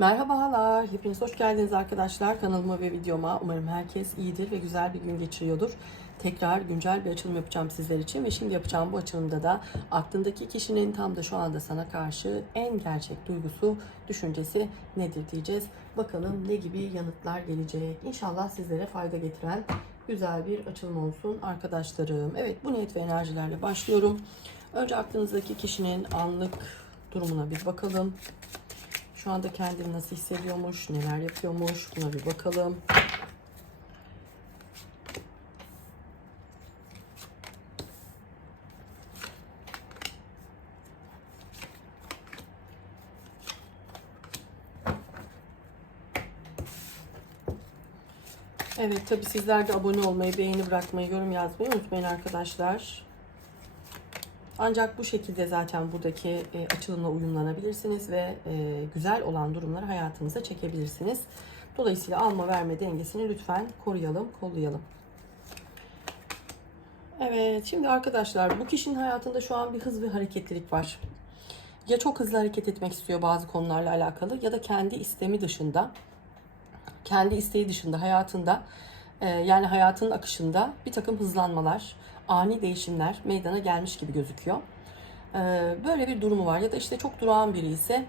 Merhabalar, hepiniz hoş geldiniz arkadaşlar kanalıma ve videoma. Umarım herkes iyidir ve güzel bir gün geçiriyordur. Tekrar güncel bir açılım yapacağım sizler için ve şimdi yapacağım bu açılımda da aklındaki kişinin tam da şu anda sana karşı en gerçek duygusu, düşüncesi nedir diyeceğiz. Bakalım ne gibi yanıtlar gelecek. İnşallah sizlere fayda getiren güzel bir açılım olsun arkadaşlarım. Evet bu niyet ve enerjilerle başlıyorum. Önce aklınızdaki kişinin anlık durumuna bir bakalım. Şu anda kendini nasıl hissediyormuş, neler yapıyormuş buna bir bakalım. Evet tabi sizler de abone olmayı, beğeni bırakmayı, yorum yazmayı unutmayın arkadaşlar. Ancak bu şekilde zaten buradaki e, açılımla uyumlanabilirsiniz ve e, güzel olan durumları hayatınıza çekebilirsiniz. Dolayısıyla alma verme dengesini lütfen koruyalım, kollayalım. Evet, şimdi arkadaşlar bu kişinin hayatında şu an bir hız ve hareketlilik var. Ya çok hızlı hareket etmek istiyor bazı konularla alakalı ya da kendi istemi dışında, kendi isteği dışında hayatında e, yani hayatın akışında bir takım hızlanmalar, ani değişimler meydana gelmiş gibi gözüküyor. Ee, böyle bir durumu var ya da işte çok durağan biri ise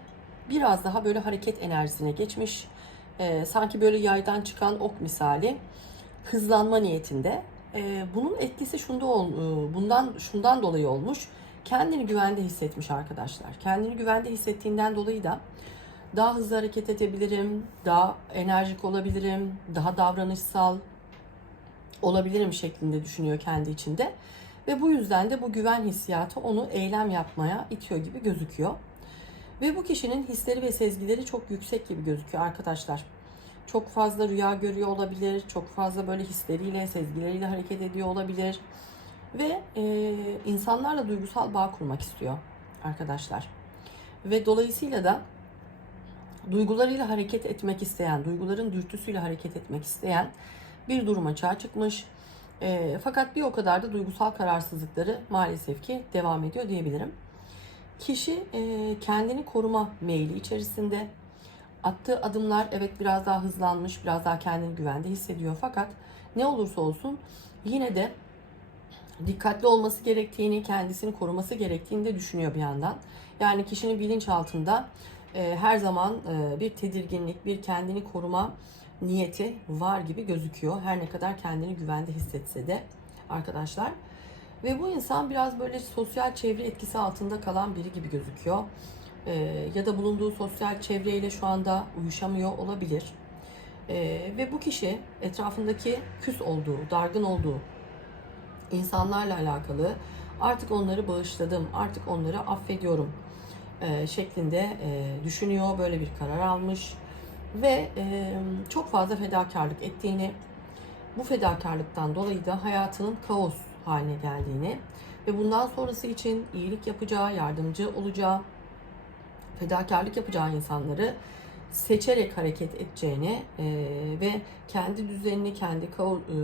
biraz daha böyle hareket enerjisine geçmiş. Ee, sanki böyle yaydan çıkan ok misali hızlanma niyetinde. Ee, bunun etkisi şunda e, bundan şundan dolayı olmuş. Kendini güvende hissetmiş arkadaşlar. Kendini güvende hissettiğinden dolayı da daha hızlı hareket edebilirim, daha enerjik olabilirim, daha davranışsal, olabilirim şeklinde düşünüyor kendi içinde. Ve bu yüzden de bu güven hissiyatı onu eylem yapmaya itiyor gibi gözüküyor. Ve bu kişinin hisleri ve sezgileri çok yüksek gibi gözüküyor arkadaşlar. Çok fazla rüya görüyor olabilir, çok fazla böyle hisleriyle, sezgileriyle hareket ediyor olabilir. Ve e, insanlarla duygusal bağ kurmak istiyor arkadaşlar. Ve dolayısıyla da duygularıyla hareket etmek isteyen, duyguların dürtüsüyle hareket etmek isteyen bir durum açığa çıkmış. E, fakat bir o kadar da duygusal kararsızlıkları maalesef ki devam ediyor diyebilirim. Kişi e, kendini koruma meyli içerisinde. Attığı adımlar evet biraz daha hızlanmış, biraz daha kendini güvende hissediyor. Fakat ne olursa olsun yine de dikkatli olması gerektiğini, kendisini koruması gerektiğini de düşünüyor bir yandan. Yani kişinin bilinçaltında e, her zaman e, bir tedirginlik, bir kendini koruma niyeti var gibi gözüküyor. Her ne kadar kendini güvende hissetse de arkadaşlar. Ve bu insan biraz böyle sosyal çevre etkisi altında kalan biri gibi gözüküyor. Ee, ya da bulunduğu sosyal çevreyle şu anda uyuşamıyor olabilir. Ee, ve bu kişi etrafındaki küs olduğu, dargın olduğu insanlarla alakalı artık onları bağışladım, artık onları affediyorum e, şeklinde e, düşünüyor. Böyle bir karar almış ve e, çok fazla fedakarlık ettiğini, bu fedakarlıktan dolayı da hayatının kaos haline geldiğini ve bundan sonrası için iyilik yapacağı, yardımcı olacağı, fedakarlık yapacağı insanları seçerek hareket edeceğini e, ve kendi düzenini, kendi kao, e,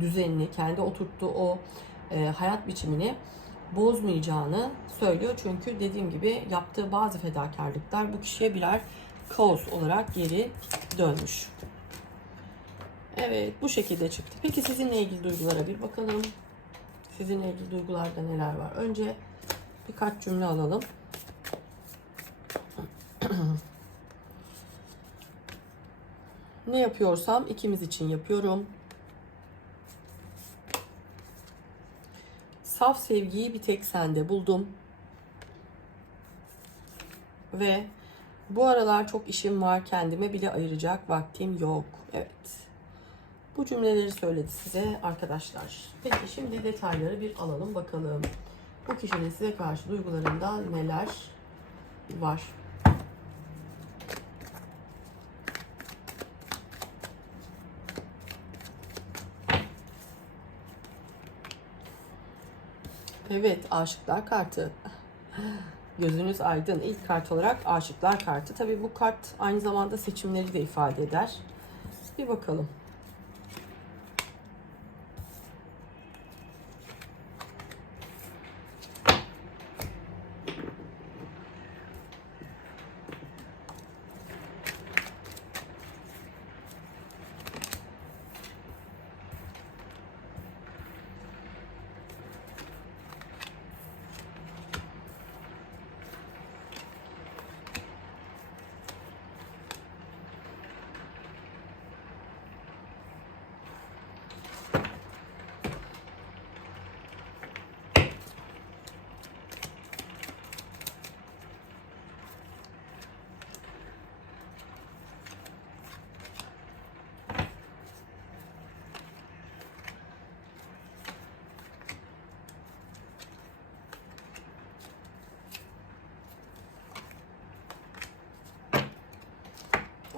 düzenini, kendi oturttuğu o e, hayat biçimini bozmayacağını söylüyor. Çünkü dediğim gibi yaptığı bazı fedakarlıklar bu kişiye birer kaos olarak geri dönmüş. Evet bu şekilde çıktı. Peki sizinle ilgili duygulara bir bakalım. Sizinle ilgili duygularda neler var? Önce birkaç cümle alalım. ne yapıyorsam ikimiz için yapıyorum. Saf sevgiyi bir tek sende buldum. Ve bu aralar çok işim var, kendime bile ayıracak vaktim yok. Evet. Bu cümleleri söyledi size arkadaşlar. Peki şimdi detayları bir alalım bakalım. Bu kişinin size karşı duygularında neler var? Evet, aşıklar kartı. Gözünüz aydın. İlk kart olarak aşıklar kartı. Tabii bu kart aynı zamanda seçimleri de ifade eder. Bir bakalım.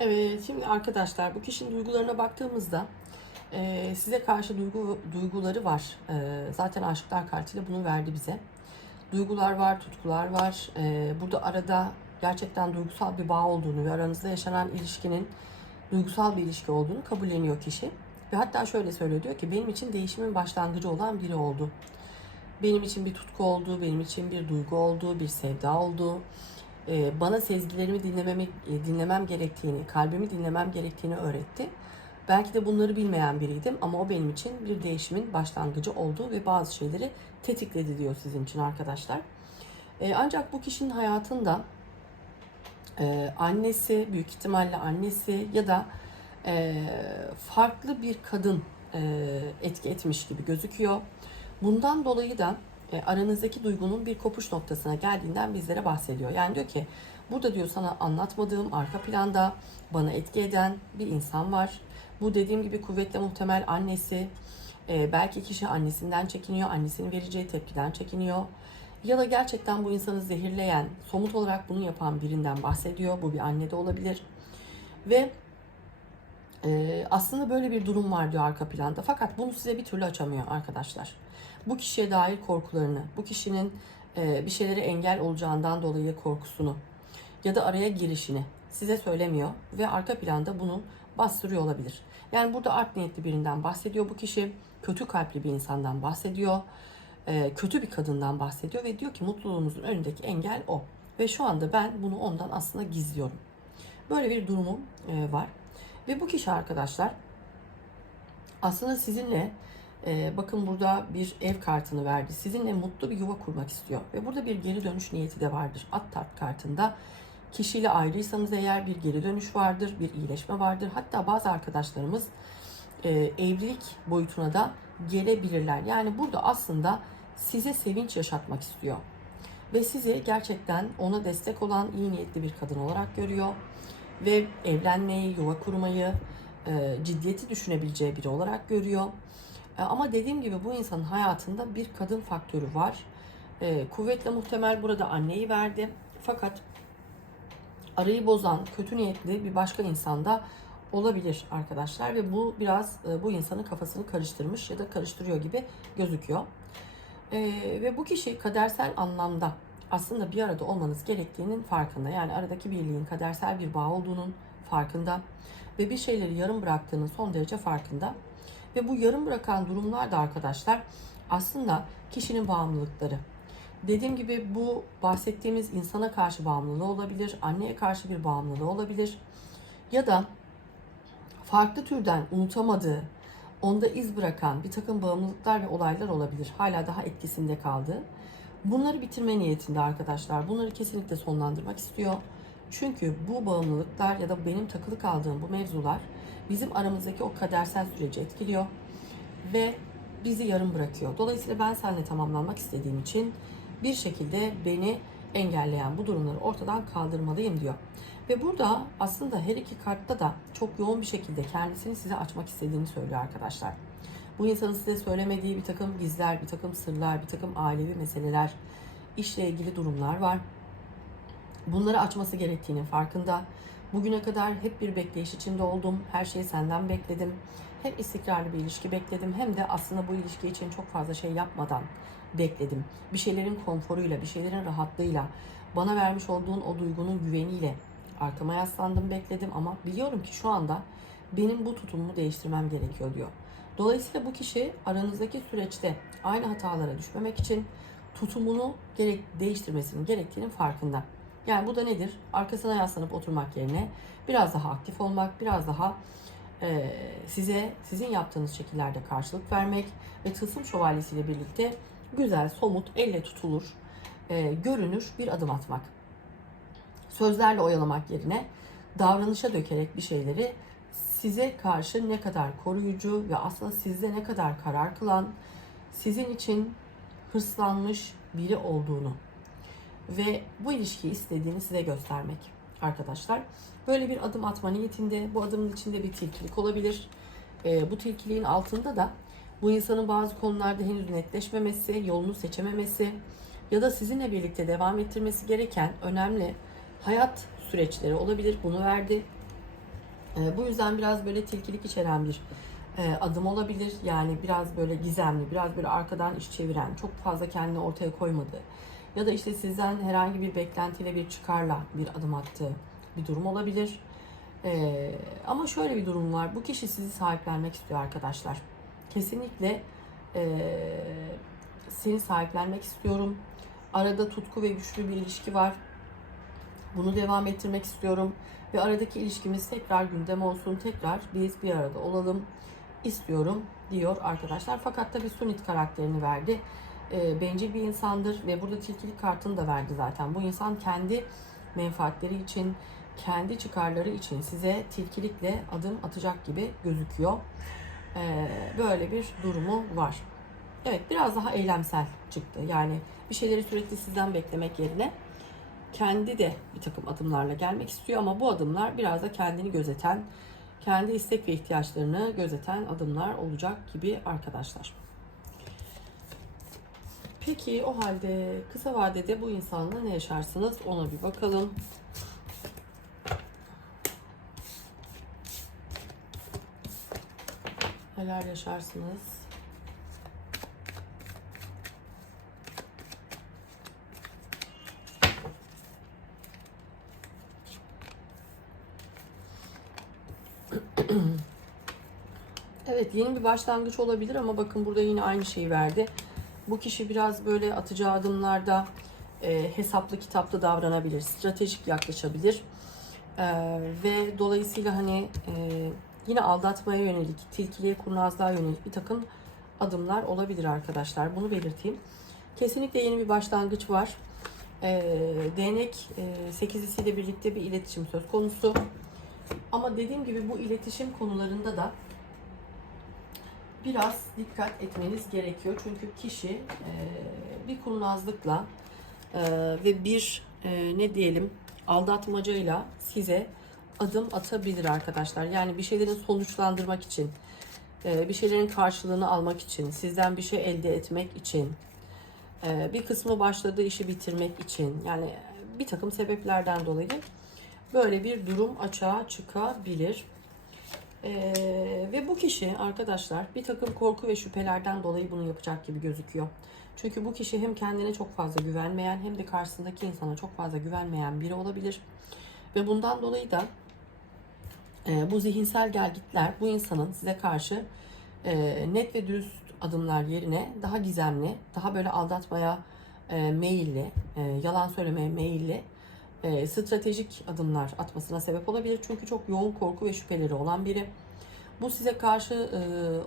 Evet, şimdi arkadaşlar bu kişinin duygularına baktığımızda e, size karşı duygu duyguları var. E, zaten aşıklar kartıyla bunu verdi bize. Duygular var, tutkular var. E, burada arada gerçekten duygusal bir bağ olduğunu ve aranızda yaşanan ilişkinin duygusal bir ilişki olduğunu kabulleniyor kişi. Ve hatta şöyle söylüyor diyor ki benim için değişimin başlangıcı olan biri oldu. Benim için bir tutku oldu, benim için bir duygu oldu, bir sevda oldu. Ee, bana sezgilerimi dinlememi, e, dinlemem gerektiğini, kalbimi dinlemem gerektiğini öğretti. Belki de bunları bilmeyen biriydim ama o benim için bir değişimin başlangıcı oldu ve bazı şeyleri tetikledi diyor sizin için arkadaşlar. Ee, ancak bu kişinin hayatında e, annesi, büyük ihtimalle annesi ya da e, farklı bir kadın e, etki etmiş gibi gözüküyor. Bundan dolayı da e, aranızdaki duygunun bir kopuş noktasına geldiğinden bizlere bahsediyor. Yani diyor ki burada diyor sana anlatmadığım arka planda bana etki eden bir insan var. Bu dediğim gibi kuvvetle muhtemel annesi. E, belki kişi annesinden çekiniyor, annesinin vereceği tepkiden çekiniyor. Ya da gerçekten bu insanı zehirleyen, somut olarak bunu yapan birinden bahsediyor. Bu bir anne de olabilir. Ve e, aslında böyle bir durum var diyor arka planda. Fakat bunu size bir türlü açamıyor arkadaşlar. Bu kişiye dair korkularını, bu kişinin e, bir şeylere engel olacağından dolayı korkusunu ya da araya girişini size söylemiyor ve arka planda bunu bastırıyor olabilir. Yani burada art niyetli birinden bahsediyor bu kişi, kötü kalpli bir insandan bahsediyor, e, kötü bir kadından bahsediyor ve diyor ki mutluluğunuzun önündeki engel o. Ve şu anda ben bunu ondan aslında gizliyorum. Böyle bir durumum e, var. Ve bu kişi arkadaşlar aslında sizinle e, bakın burada bir ev kartını verdi. Sizinle mutlu bir yuva kurmak istiyor. Ve burada bir geri dönüş niyeti de vardır. At tart kartında kişiyle ayrıysanız eğer bir geri dönüş vardır, bir iyileşme vardır. Hatta bazı arkadaşlarımız e, evlilik boyutuna da gelebilirler. Yani burada aslında size sevinç yaşatmak istiyor. Ve sizi gerçekten ona destek olan iyi niyetli bir kadın olarak görüyor. Ve evlenmeyi, yuva kurmayı, e, ciddiyeti düşünebileceği biri olarak görüyor. E, ama dediğim gibi bu insanın hayatında bir kadın faktörü var. E, kuvvetle muhtemel burada anneyi verdi. Fakat arayı bozan, kötü niyetli bir başka insanda olabilir arkadaşlar ve bu biraz e, bu insanın kafasını karıştırmış ya da karıştırıyor gibi gözüküyor. E, ve bu kişi kadersel anlamda aslında bir arada olmanız gerektiğinin farkında. Yani aradaki birliğin kadersel bir bağ olduğunun farkında ve bir şeyleri yarım bıraktığının son derece farkında. Ve bu yarım bırakan durumlar da arkadaşlar aslında kişinin bağımlılıkları. Dediğim gibi bu bahsettiğimiz insana karşı bağımlılığı olabilir, anneye karşı bir bağımlılığı olabilir. Ya da farklı türden unutamadığı, onda iz bırakan bir takım bağımlılıklar ve olaylar olabilir. Hala daha etkisinde kaldığı. Bunları bitirme niyetinde arkadaşlar. Bunları kesinlikle sonlandırmak istiyor. Çünkü bu bağımlılıklar ya da benim takılı kaldığım bu mevzular bizim aramızdaki o kadersel süreci etkiliyor ve bizi yarım bırakıyor. Dolayısıyla ben seninle tamamlanmak istediğim için bir şekilde beni engelleyen bu durumları ortadan kaldırmalıyım diyor. Ve burada aslında her iki kartta da çok yoğun bir şekilde kendisini size açmak istediğini söylüyor arkadaşlar. Bu insanın size söylemediği bir takım gizler, bir takım sırlar, bir takım ailevi meseleler, işle ilgili durumlar var. Bunları açması gerektiğinin farkında. Bugüne kadar hep bir bekleyiş içinde oldum. Her şeyi senden bekledim. Hem istikrarlı bir ilişki bekledim hem de aslında bu ilişki için çok fazla şey yapmadan bekledim. Bir şeylerin konforuyla, bir şeylerin rahatlığıyla, bana vermiş olduğun o duygunun güveniyle arkama yaslandım bekledim ama biliyorum ki şu anda benim bu tutumumu değiştirmem gerekiyor diyor. Dolayısıyla bu kişi aranızdaki süreçte aynı hatalara düşmemek için tutumunu gerek değiştirmesinin gerektiğinin farkında. Yani bu da nedir? Arkasına yaslanıp oturmak yerine biraz daha aktif olmak, biraz daha e, size sizin yaptığınız şekillerde karşılık vermek ve tılsım şövalyesiyle birlikte güzel, somut, elle tutulur, e, görünür bir adım atmak. Sözlerle oyalamak yerine davranışa dökerek bir şeyleri size karşı ne kadar koruyucu ve aslında sizde ne kadar karar kılan, sizin için hırslanmış biri olduğunu ve bu ilişkiyi istediğini size göstermek arkadaşlar. Böyle bir adım atma niyetinde bu adımın içinde bir tilkilik olabilir. E, bu tilkiliğin altında da bu insanın bazı konularda henüz netleşmemesi, yolunu seçememesi ya da sizinle birlikte devam ettirmesi gereken önemli hayat süreçleri olabilir. Bunu verdi. E, bu yüzden biraz böyle tilkilik içeren bir e, adım olabilir. Yani biraz böyle gizemli, biraz böyle arkadan iş çeviren, çok fazla kendini ortaya koymadığı ya da işte sizden herhangi bir beklentiyle bir çıkarla bir adım attığı bir durum olabilir. E, ama şöyle bir durum var. Bu kişi sizi sahiplenmek istiyor arkadaşlar. Kesinlikle e, seni sahiplenmek istiyorum. Arada tutku ve güçlü bir ilişki var. Bunu devam ettirmek istiyorum ve aradaki ilişkimiz tekrar gündem olsun, tekrar biz bir arada olalım istiyorum diyor arkadaşlar. Fakat tabii Sunit karakterini verdi. E, bencil bir insandır ve burada tilkilik kartını da verdi zaten. Bu insan kendi menfaatleri için, kendi çıkarları için size tilkilikle adım atacak gibi gözüküyor. E, böyle bir durumu var. Evet biraz daha eylemsel çıktı. Yani bir şeyleri sürekli sizden beklemek yerine kendi de bir takım adımlarla gelmek istiyor ama bu adımlar biraz da kendini gözeten, kendi istek ve ihtiyaçlarını gözeten adımlar olacak gibi arkadaşlar. Peki o halde kısa vadede bu insanla ne yaşarsınız ona bir bakalım. Neler yaşarsınız? Evet yeni bir başlangıç olabilir ama bakın burada yine aynı şeyi verdi. Bu kişi biraz böyle atacağı adımlarda e, hesaplı kitaplı davranabilir, stratejik yaklaşabilir. E, ve dolayısıyla hani e, yine aldatmaya yönelik, tilkiliğe, kurnazlığa yönelik bir takım adımlar olabilir arkadaşlar. Bunu belirteyim. Kesinlikle yeni bir başlangıç var. E, değnek e, sekizlisiyle birlikte bir iletişim söz konusu. Ama dediğim gibi bu iletişim konularında da biraz dikkat etmeniz gerekiyor. Çünkü kişi e, bir kurnazlıkla e, ve bir e, ne diyelim aldatmacayla size adım atabilir arkadaşlar. Yani bir şeylerin sonuçlandırmak için, e, bir şeylerin karşılığını almak için, sizden bir şey elde etmek için, e, bir kısmı başladığı işi bitirmek için, yani bir takım sebeplerden dolayı böyle bir durum açığa çıkabilir. Ee, ve bu kişi arkadaşlar bir takım korku ve şüphelerden dolayı bunu yapacak gibi gözüküyor. Çünkü bu kişi hem kendine çok fazla güvenmeyen hem de karşısındaki insana çok fazla güvenmeyen biri olabilir. Ve bundan dolayı da e, bu zihinsel gelgitler bu insanın size karşı e, net ve dürüst adımlar yerine daha gizemli, daha böyle aldatmaya e, meyilli, e, yalan söylemeye meyilli e, stratejik adımlar atmasına sebep olabilir. Çünkü çok yoğun korku ve şüpheleri olan biri. Bu size karşı e,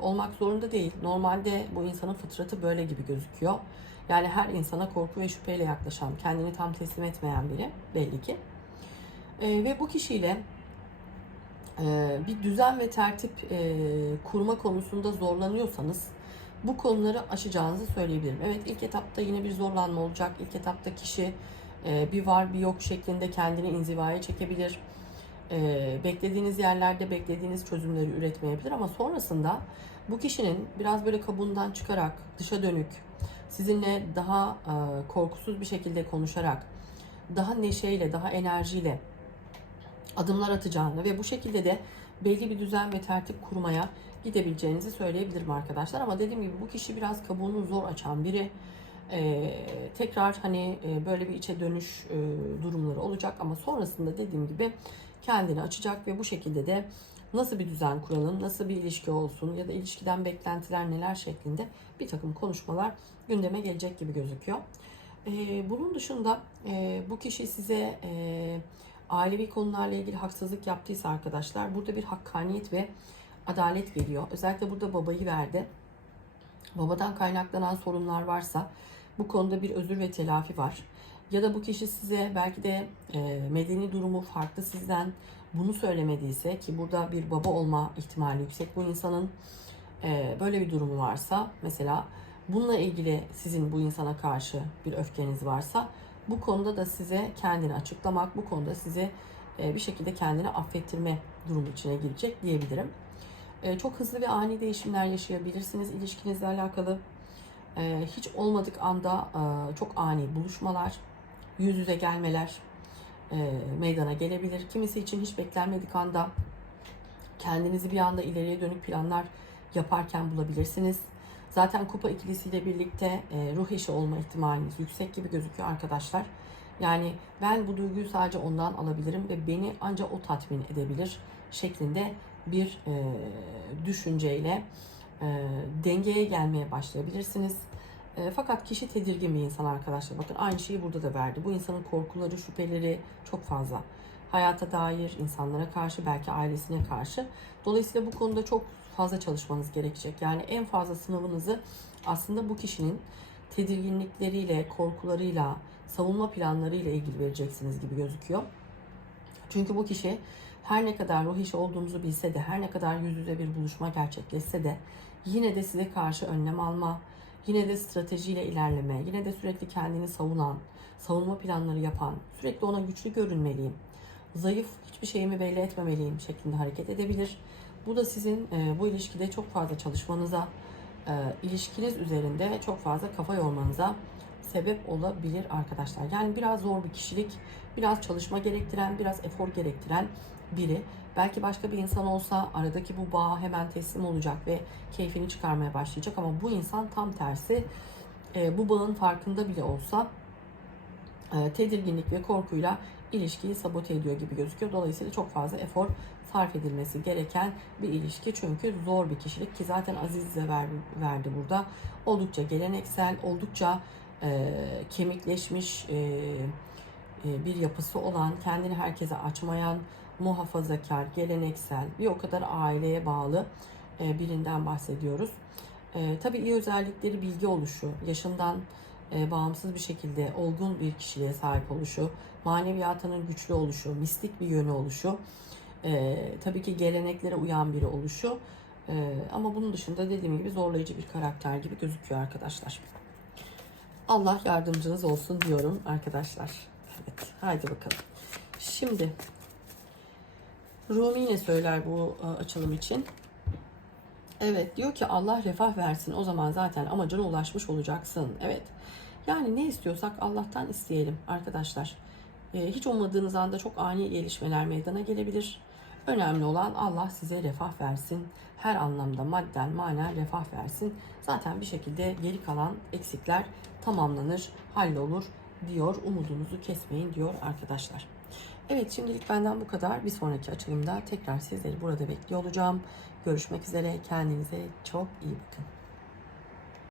olmak zorunda değil. Normalde bu insanın fıtratı böyle gibi gözüküyor. Yani her insana korku ve şüpheyle yaklaşan, kendini tam teslim etmeyen biri belli ki. E, ve bu kişiyle e, bir düzen ve tertip e, kurma konusunda zorlanıyorsanız bu konuları aşacağınızı söyleyebilirim. Evet ilk etapta yine bir zorlanma olacak. İlk etapta kişi e, bir var bir yok şeklinde kendini inzivaya çekebilir. E, beklediğiniz yerlerde beklediğiniz çözümleri üretmeyebilir ama sonrasında bu kişinin biraz böyle kabuğundan çıkarak dışa dönük sizinle daha e, korkusuz bir şekilde konuşarak daha neşeyle, daha enerjiyle adımlar atacağını ve bu şekilde de belli bir düzen ve tertip kurmaya gidebileceğinizi söyleyebilirim arkadaşlar. Ama dediğim gibi bu kişi biraz kabuğunu zor açan biri. Ee, tekrar hani e, böyle bir içe dönüş e, durumları olacak ama sonrasında dediğim gibi kendini açacak ve bu şekilde de nasıl bir düzen kuralım, nasıl bir ilişki olsun ya da ilişkiden beklentiler neler şeklinde bir takım konuşmalar gündeme gelecek gibi gözüküyor. Ee, bunun dışında e, bu kişi size e, ailevi konularla ilgili haksızlık yaptıysa arkadaşlar burada bir hakkaniyet ve adalet geliyor. Özellikle burada babayı verdi. Babadan kaynaklanan sorunlar varsa bu konuda bir özür ve telafi var. Ya da bu kişi size belki de e, medeni durumu farklı sizden bunu söylemediyse ki burada bir baba olma ihtimali yüksek bu insanın e, böyle bir durumu varsa mesela bununla ilgili sizin bu insana karşı bir öfkeniz varsa bu konuda da size kendini açıklamak, bu konuda size e, bir şekilde kendini affettirme durumu içine girecek diyebilirim. E, çok hızlı ve ani değişimler yaşayabilirsiniz ilişkinizle alakalı. E, hiç olmadık anda e, çok ani buluşmalar, yüz yüze gelmeler e, meydana gelebilir. Kimisi için hiç beklenmedik anda Kendinizi bir anda ileriye dönük planlar yaparken bulabilirsiniz. Zaten kupa ikilisiyle birlikte e, ruh eşi olma ihtimaliniz yüksek gibi gözüküyor arkadaşlar. Yani ben bu duyguyu sadece ondan alabilirim ve beni ancak o tatmin edebilir şeklinde bir e, düşünceyle dengeye gelmeye başlayabilirsiniz. E, fakat kişi tedirgin bir insan arkadaşlar. Bakın aynı şeyi burada da verdi. Bu insanın korkuları, şüpheleri çok fazla. Hayata dair, insanlara karşı, belki ailesine karşı. Dolayısıyla bu konuda çok fazla çalışmanız gerekecek. Yani en fazla sınavınızı aslında bu kişinin tedirginlikleriyle, korkularıyla, savunma planlarıyla ilgili vereceksiniz gibi gözüküyor. Çünkü bu kişi her ne kadar ruh işi olduğumuzu bilse de, her ne kadar yüz yüze bir buluşma gerçekleşse de yine de size karşı önlem alma, yine de stratejiyle ilerleme, yine de sürekli kendini savunan, savunma planları yapan, sürekli ona güçlü görünmeliyim, zayıf hiçbir şeyimi belli etmemeliyim şeklinde hareket edebilir. Bu da sizin e, bu ilişkide çok fazla çalışmanıza, e, ilişkiniz üzerinde çok fazla kafa yormanıza sebep olabilir arkadaşlar. Yani biraz zor bir kişilik, biraz çalışma gerektiren, biraz efor gerektiren biri. Belki başka bir insan olsa aradaki bu bağ hemen teslim olacak ve keyfini çıkarmaya başlayacak ama bu insan tam tersi e, bu bağın farkında bile olsa e, tedirginlik ve korkuyla ilişkiyi sabote ediyor gibi gözüküyor. Dolayısıyla çok fazla efor sarf edilmesi gereken bir ilişki. Çünkü zor bir kişilik ki zaten Aziz size ver, verdi burada. Oldukça geleneksel, oldukça e, kemikleşmiş e, bir yapısı olan, kendini herkese açmayan, muhafazakar, geleneksel, bir o kadar aileye bağlı e, birinden bahsediyoruz. E, tabii iyi özellikleri bilgi oluşu, yaşından e, bağımsız bir şekilde olgun bir kişiliğe sahip oluşu, maneviyatının güçlü oluşu, mistik bir yönü oluşu, e, tabii ki geleneklere uyan biri oluşu. E, ama bunun dışında dediğim gibi zorlayıcı bir karakter gibi gözüküyor arkadaşlar. Allah yardımcınız olsun diyorum arkadaşlar. Evet, haydi bakalım. Şimdi Rumi ne söyler bu e, açılım için? Evet diyor ki Allah refah versin o zaman zaten amacına ulaşmış olacaksın. Evet. Yani ne istiyorsak Allah'tan isteyelim arkadaşlar. Ee, hiç ummadığınız anda çok ani gelişmeler meydana gelebilir. Önemli olan Allah size refah versin. Her anlamda madden manen refah versin. Zaten bir şekilde geri kalan eksikler tamamlanır, hallolur diyor. Umudunuzu kesmeyin diyor arkadaşlar. Evet şimdilik benden bu kadar. Bir sonraki açılımda tekrar sizleri burada bekliyor olacağım. Görüşmek üzere. Kendinize çok iyi bakın.